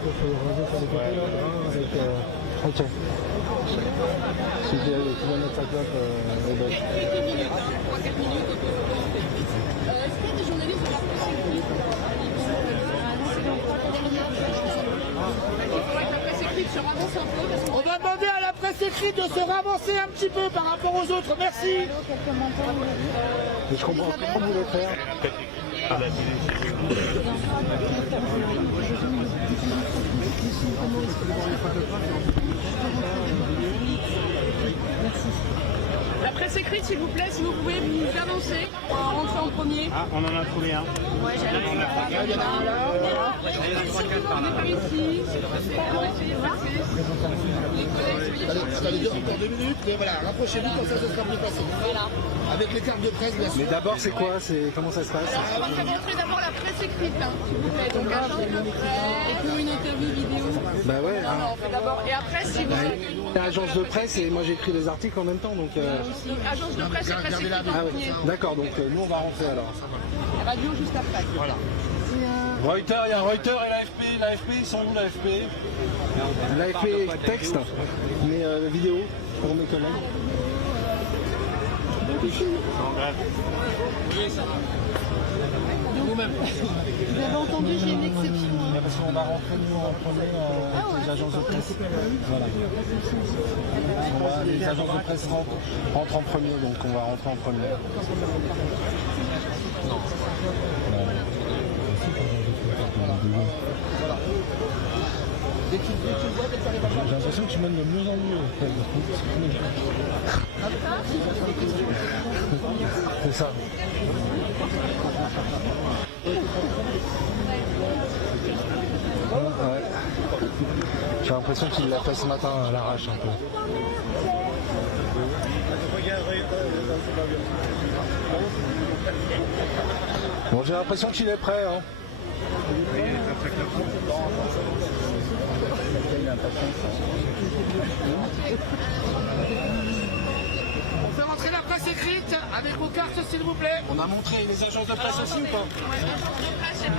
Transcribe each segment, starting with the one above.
retour sur le réseau sur les côtés là, avec... Ok. Si tu vas mettre sa clope au bec. Est-ce qu'il y a des journalistes de la presse écrite? Il faudrait que la presse écrite se ravance un peu. On va demander à la presse écrite de se ravancer un petit peu par rapport aux autres. Merci. Mais je comprends comment vous voulez faire. La presse écrite, s'il vous plaît, si vous pouvez vous avancer, rentrer en premier. Ah, on en a trouvé un. Ouais, j'allais on est par ici. On va essayer de passer. Les collègues, Allez, encore 2 minutes, mais voilà, rapprochez-vous comme ça, ce sera plus facile. voilà. Avec les cartes de presse, bien sûr. Mais d'abord, c'est quoi? Comment ça se passe? Alors, on va faire rentrer d'abord la presse écrite, hein, s'il vous plaît. Donc, agence de presse. Et pour une interview vidéo. Bah ouais. Non, non, on fait d'abord. Et après, si vous avez C'est agence de presse et moi j'écris les articles en même temps donc. aussi agence de presse et presse écrite en Ah premier. ouais. D'accord, donc nous on va rentrer alors. Radio juste après. Voilà. Reuters, il y a Reuters et l'AFP. L'AFP, ils sont où l'AFP? L'AFP texte, mais vidéo pour mes collègues. Vous-même. Vous avez entendu, j'ai une exception. Parce qu'on va rentrer nous en premier avec les agences de presse. Voilà. Les agences de presse rentrent en premier, donc on va rentrer en premier. J'ai l'impression que tu mènes de mieux en mieux. C'est ça. Ouais. J'ai l'impression qu'il l'a fait ce matin à l'arrache un peu. Bon, j'ai l'impression qu'il est prêt. Hein. On fait rentrer la presse écrite avec vos cartes, s'il vous plaît. On a montré les agences de presse aussi ou pas?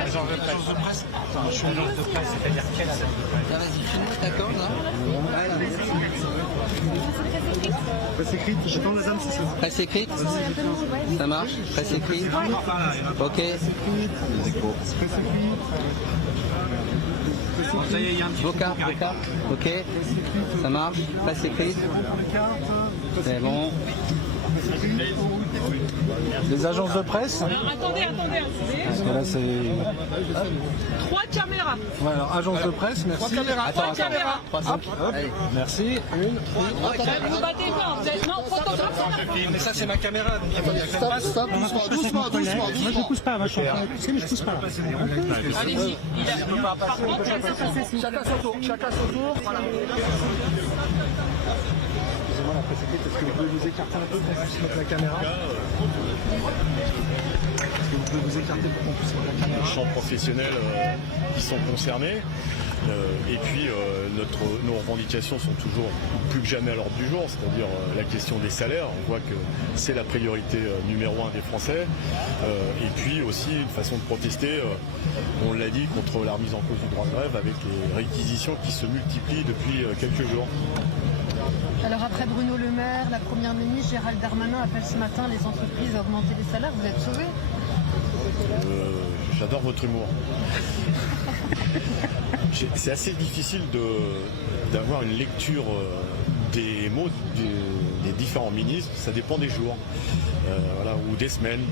Agence de presse. Attends, je suis agence de presse, c'est-à-dire quelle agence de presse? Là, vas-y, filme-moi, d'accord, là. Presse écrite, j'attends les âmes, c'est ça. Presse écrite. Ça marche. Presse écrite. Ok. Ça y est, il y a un petit Vos cartes. Ok. Ça marche. Presse écrite. C'est bon. Les agences de presse. Alors attendez. Parce que là c'est. 3 caméras. Ouais, alors agence de presse, merci. Trois caméras. 300. Allez. Merci. Une. Vous battez pas, vous êtes... Non, photographe. Mais ça c'est ma caméra. Stop, doucement. Moi je pousse pas, moi je suis en train de pousser mais je pousse pas. Allez-y. Par contre, Chacun son tour. Voilà. Excusez-moi la presse écrite, est-ce que vous pouvez vous écarter un peu pour qu'on puisse mettre la caméra? Est-ce que vous pouvez vous écarter pour qu'on puisse mettre la caméra? Champs professionnels qui sont concernés. Et puis nos revendications sont toujours plus que jamais à l'ordre du jour, c'est-à-dire la question des salaires. On voit que c'est la priorité numéro 1 des Français. Et puis aussi une façon de protester, on l'a dit, contre la remise en cause du droit de grève avec les réquisitions qui se multiplient depuis quelques jours. Alors après Bruno Le Maire, la Première ministre Gérald Darmanin appelle ce matin les entreprises à augmenter les salaires. Vous êtes sauvés? J'adore votre humour. C'est assez difficile d'avoir une lecture des mots des différents ministres. Ça dépend des jours voilà, ou des semaines.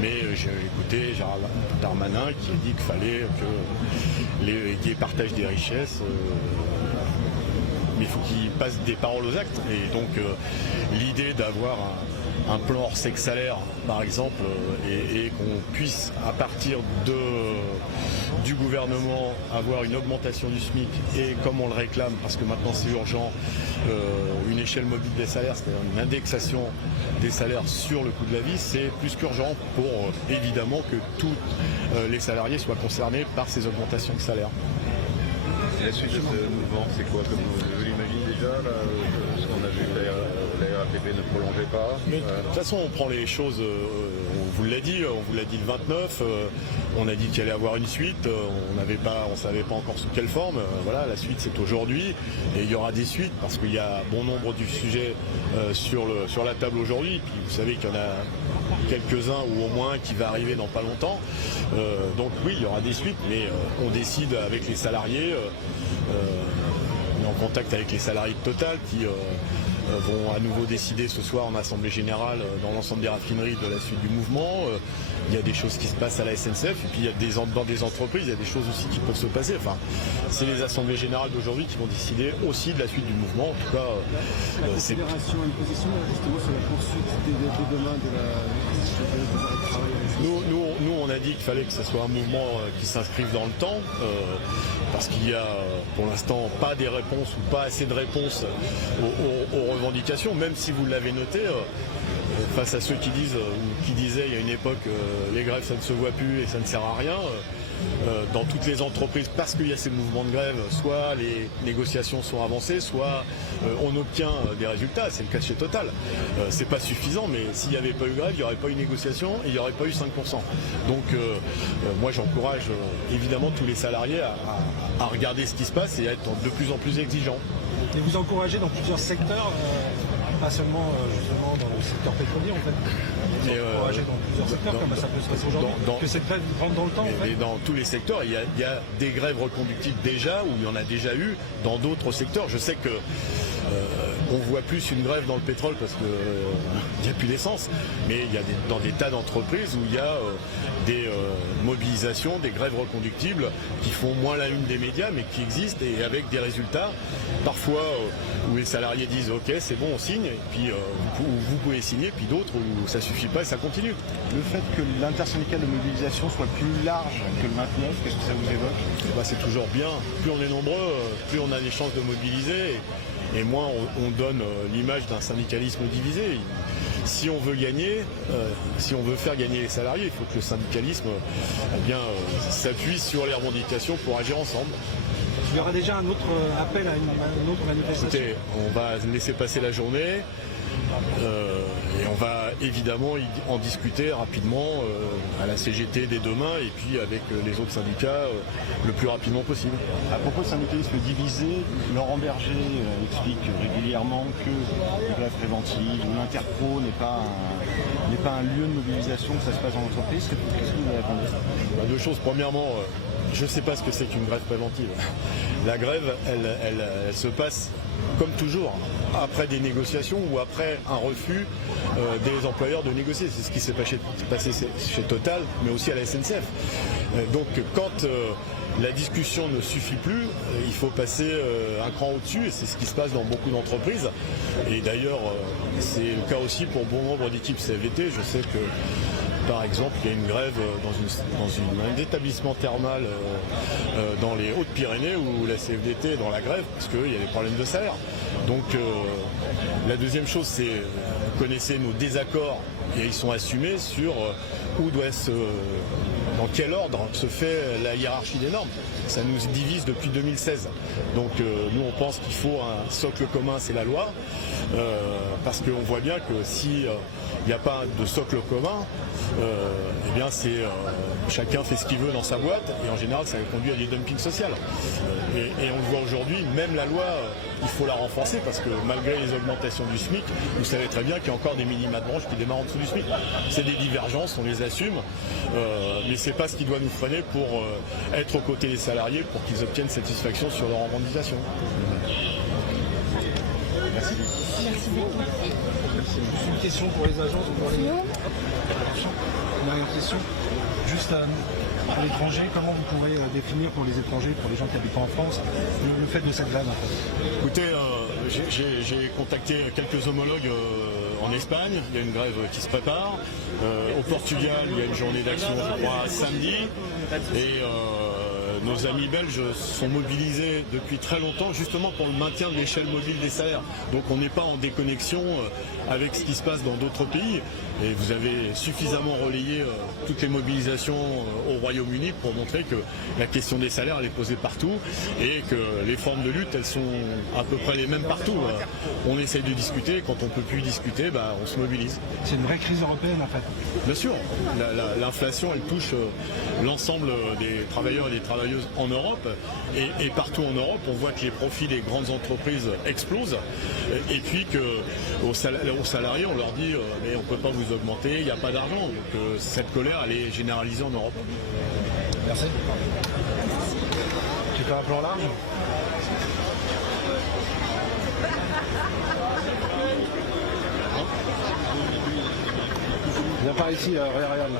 Mais j'ai écouté Gérald Darmanin qui a dit qu'il fallait qu'il y ait partage des richesses. Mais il faut qu'il passe des paroles aux actes. Et donc l'idée d'avoir un plan hors sexe salaire, par exemple, et qu'on puisse, à partir du gouvernement, avoir une augmentation du SMIC et comme on le réclame, parce que maintenant c'est urgent, une échelle mobile des salaires, c'est-à-dire une indexation des salaires sur le coût de la vie, c'est plus qu'urgent pour évidemment que tous les salariés soient concernés par ces augmentations de salaire. Et la suite de ce mouvement, c'est quoi comme vous l'imaginez déjà là, ce qu'on a vu que la RATP ne prolongeait pas. Mais de toute façon, on prend les choses, on vous l'a dit le 29, On a dit qu'il allait y avoir une suite, on savait pas encore sous quelle forme. Voilà, la suite c'est aujourd'hui et il y aura des suites parce qu'il y a bon nombre du sujet sur la table aujourd'hui. Puis vous savez qu'il y en a quelques-uns ou au moins qui va arriver dans pas longtemps. Donc oui, il y aura des suites, mais on décide avec les salariés. On est en contact avec les salariés de Total qui vont à nouveau décider ce soir en assemblée générale dans l'ensemble des raffineries de la suite du mouvement. Il y a des choses qui se passent à la SNCF et puis il y a dans des entreprises, il y a des choses aussi qui peuvent se passer. Enfin, c'est les assemblées générales d'aujourd'hui qui vont décider aussi de la suite du mouvement. En tout cas, c'est... La fédération a une position justement sur la poursuite de demain de la travail. Nous, on a dit qu'il fallait que ce soit un mouvement qui s'inscrive dans le temps, parce qu'il y a pour l'instant pas des réponses ou pas assez de réponses aux revendications, même si vous l'avez noté, face à ceux qui disent ou qui disaient il y a une époque les grèves ça ne se voit plus et ça ne sert à rien. Dans toutes les entreprises, parce qu'il y a ces mouvements de grève, soit les négociations sont avancées, soit on obtient des résultats. C'est le cas chez Total. C'est pas suffisant, mais s'il n'y avait pas eu grève, il n'y aurait pas eu négociation et il n'y aurait pas eu 5%. Donc moi j'encourage évidemment tous les salariés à regarder ce qui se passe et à être de plus en plus exigeants. Et vous encouragez dans plusieurs secteurs, pas seulement justement dans le secteur pétrolier en fait. Vous encouragez dans plusieurs secteurs, comme ça peut se passer aujourd'hui, que cette grève rentre dans le temps. Mais dans tous les secteurs, il y a des grèves reconductibles déjà, ou il y en a déjà eu dans d'autres secteurs. Je sais que on voit plus une grève dans le pétrole parce qu'il n'y a plus d'essence, mais il y a dans des tas d'entreprises où il y a des mobilisations, des grèves reconductibles qui font moins la une des médias, mais qui existent et avec des résultats. Parfois où les salariés disent ok c'est bon on signe, et puis vous pouvez signer, puis d'autres où ça suffit pas et ça continue. Le fait que l'intersyndicale de mobilisation soit plus large que le 29, qu'est-ce que ça vous évoque? C'est toujours bien. Plus on est nombreux, plus on a des chances de mobiliser. Et moins on donne l'image d'un syndicalisme divisé. Si on veut gagner, si on veut faire gagner les salariés, il faut que le syndicalisme s'appuie sur les revendications pour agir ensemble. Il y aura déjà un autre appel à une autre manifestation. Écoutez, on va laisser passer la journée et on va évidemment en discuter rapidement à la CGT dès demain et puis avec les autres syndicats le plus rapidement possible. À propos de syndicalisme divisé, Laurent Berger explique régulièrement que les grèves préventives ou l'interpro n'est pas un lieu de mobilisation, que ça se passe dans l'entreprise. Qu'est-ce que vous répondez? Deux choses. Premièrement, je ne sais pas ce que c'est qu'une grève préventive. La grève, elle se passe comme toujours, après des négociations ou après un refus des employeurs de négocier. C'est ce qui s'est passé chez Total, mais aussi à la SNCF. Donc quand la discussion ne suffit plus, il faut passer un cran au-dessus, et c'est ce qui se passe dans beaucoup d'entreprises. Et d'ailleurs, c'est le cas aussi pour bon nombre d'équipes CFDT. Je sais que par exemple, il y a une grève dans un établissement thermal dans les Hautes-Pyrénées où la CFDT est dans la grève parce qu'il y a des problèmes de salaire. Donc la deuxième chose, c'est vous connaissez nos désaccords et ils sont assumés sur dans quel ordre se fait la hiérarchie des normes. Ça nous divise depuis 2016. Donc nous on pense qu'il faut un socle commun, c'est la loi, parce qu'on voit bien que si il n'y a pas de socle commun, eh bien c'est chacun fait ce qu'il veut dans sa boîte et en général ça conduit à du dumping social. Et on le voit aujourd'hui, même la loi, il faut la renforcer parce que malgré les augmentations du SMIC, vous savez très bien qu'il y a encore des minima de branche qui démarrent en dessous du SMIC. C'est des divergences, on les assume, mais c'est pas ce qui doit nous freiner pour être aux côtés des salariés pour qu'ils obtiennent satisfaction sur leurs revendications. Merci. Une question pour les agences ou pour les... Une dernière question. Juste pour l'étranger, comment vous pourrez définir pour les étrangers, pour les gens qui habitent en France, le fait de cette grève en fait? Écoutez, j'ai contacté quelques homologues en Espagne, il y a une grève qui se prépare. Au Portugal, il y a une journée d'action, je crois, samedi. Et nos amis belges sont mobilisés depuis très longtemps justement pour le maintien de l'échelle mobile des salaires. Donc on n'est pas en déconnexion avec ce qui se passe dans d'autres pays. Et vous avez suffisamment relayé toutes les mobilisations au Royaume-Uni pour montrer que la question des salaires elle est posée partout et que les formes de lutte elles sont à peu près les mêmes partout. On essaye de discuter, quand on ne peut plus discuter, on se mobilise. C'est une vraie crise européenne en fait. Bien sûr, l'inflation elle touche l'ensemble des travailleurs et des travailleuses en Europe et partout en Europe on voit que les profits des grandes entreprises explosent et puis qu'aux salariés on leur dit mais on ne peut pas vous augmenter, il n'y a pas d'argent. Donc cette colère elle est généralisée en Europe. Merci. Tu fais un plan large? Viens par ici, Réal.